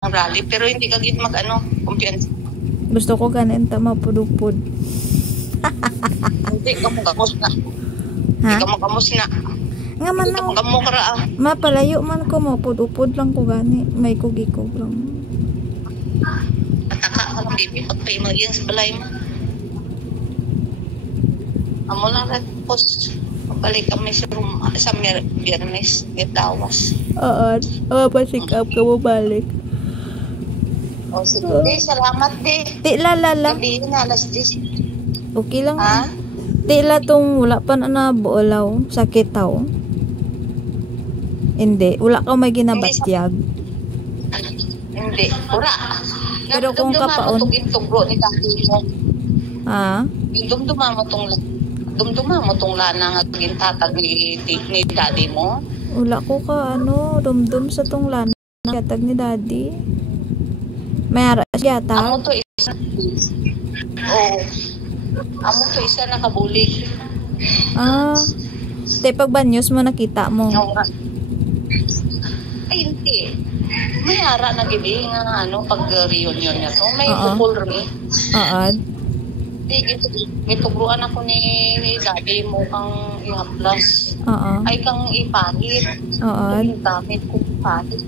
rally pero hindi ka gid mag ano, kumpiyansa. Gusto ko kanin ta mapudupod. Hindi ka mo gamos na. Ha? Hindi ka mo gamos na. Nga man Hindi ka na. mo gamo kara. Mapalayo man ko mapudupod lang ko gani. May kugikog lang. Ataka ka lang bibi pagpay maging sa balay mo. Amo lang red post. Balik kami sa room sa Biyernes, Gitawas. Oo. Mapapick up ka mo balik. O sige, salamat di. Di lala. Gabi na alas 10. Okay lang. Ha? Di la tong wala pa na buolaw. Sakit tao. Hindi. Wala ka may ginabatyag. Hindi. Ura. Pero kung kapaon. Tugro ni dati mo. Ha? Dumduma mo tong lana nga gintatag ni daddy mo. Wala ko ka dumdum sa tong lana. Gatag ni daddy. Mayara siya ta. Amo to isa. Oh. Amo to isa nakabulig. Te pagbanyos mo nakita mo. Ay hindi. Mayara na gidi nga pag reunion niya to. May kupol rin. Oo. Gitugruan ako ni daddy mo kang ihaplas. Ay kang ipahit. Gamit ko ipahit.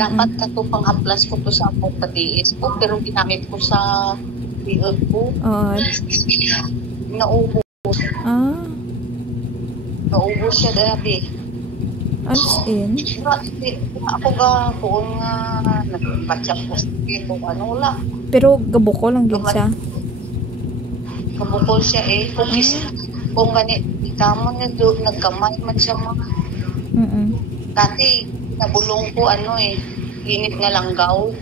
Dapat ka to pang haplas ko to sa akong patiis ko. Pero ginamit ko sa biog ko. Naubos. Naubos siya dati. As in? Ako ga kuon nga nagpatsak ko dito. Wala. Pero gabuko lang din siya. Kabukol siya kung ganit mo na nagkamay man siya mga dati nabulong ko init na langgaw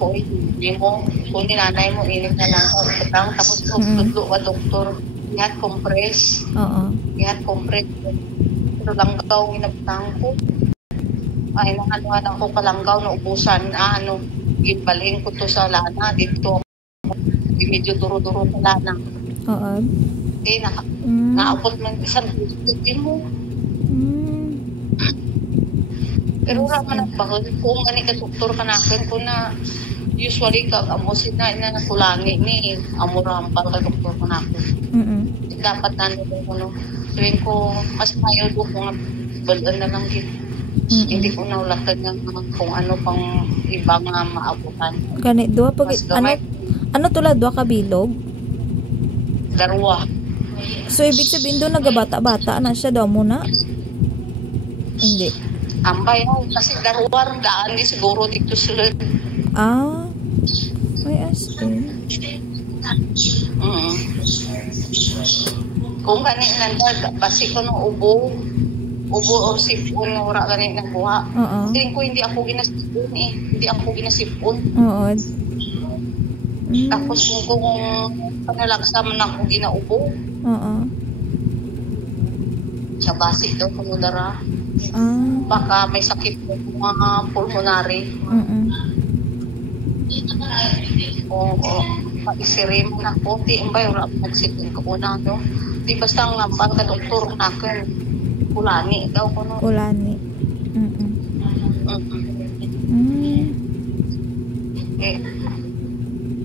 kung ninanay mo init na langgaw tapos tudlo ka doktor ihat compress pero langgaw inabtang ko ay nang ko kalanggaw na ubusan ginbalhin ko to sa lana dito medyo duro-duro na lana. Naabot man isang din mo. Pero raman ang bahol. Kung gani ka doktor ka nakin ko na usually ka amusin na nakulangi ni amurampal ka doktor ka nakin. Dapat ko sabihin ko mas mayo ko nga balan na lang din. Hindi ko naulatan kung ano pang iba nga maabutan. Ganit doa pag tulad doa ka bilog? Darwa. So ibig sabihin doon nagabata-bata na siya daw muna? Hindi. Ambay kasi darwa daan di siguro dito sila. May asin. Kung ganin nanda basi ko no ubo o sipon na wala ganin ng buha. Tingin ko hindi ako ginasipon Hindi ako ginasipon. Tapos kung panalagsa man ako ginaubo. Sa basi daw kung dara. Baka may sakit po mga pulmonary. Paisirim na po. Di imbay wala nagsipon ko una. Di basta nga pagka doktor nakin kulani daw ko. Kulani.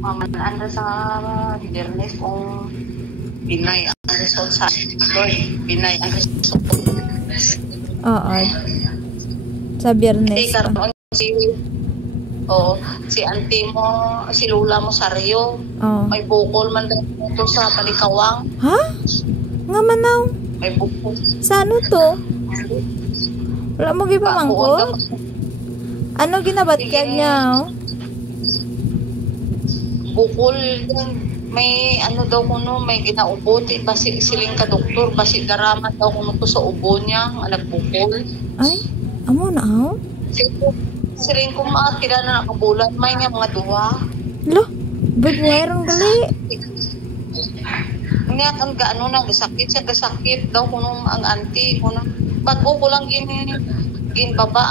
Mamanaan sa Biyernes kung binay ang result sa Lord. Binay ang result. Sa Biyernes. Si auntie mo, si Lula mo sa Rio. May bukol man dito sa Talikawang. Ha? Nga manaw? May bukol. Sa ano to? Wala mo gipamangkot? Ano ginabatyag niya? Bukol may daw kuno may ginaubo basi siling ka doktor basi daraman daw kuno to sa ubo niya nga nagbukol. Ay, amo na siling ko tira na nakabulan may nga mga duha. Lo, bigwairang gali. Nga kan gaano na gasakit daw kuno ang auntie kuno bago ko lang ginbaba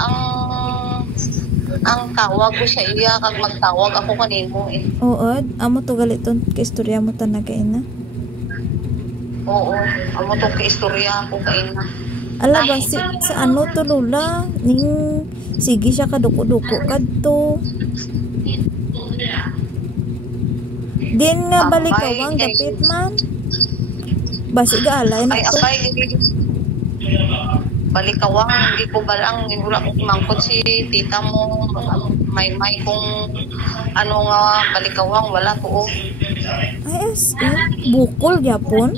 ang tawag ko sa iya kag magtawag ako kanimo amo to galiton kay istorya mo ta na kay na. Amo to kay istorya ako kay na. Ala ba sa ano to Lola? Ning sige siya kaduko-duko kadto. Din nga balikawang dapit man. Basi gaalay na Ay, to. abay, balikawang, hindi ko balang, hindi ko mangkot si tita mo, may kung ano nga balikawang, wala to. Ay, bukol yapon.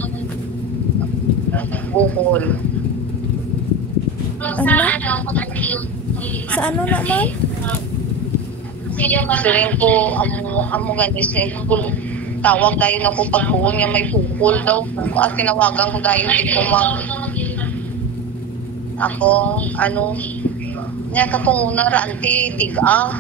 Bukol. Ano? Sa ano naman? Siring ko, amo ganis tawag dayon ako pagbuon niya may bukol daw. At tinawagan ko dayon dito ako, ano, niya kapunguna ranti, tiga.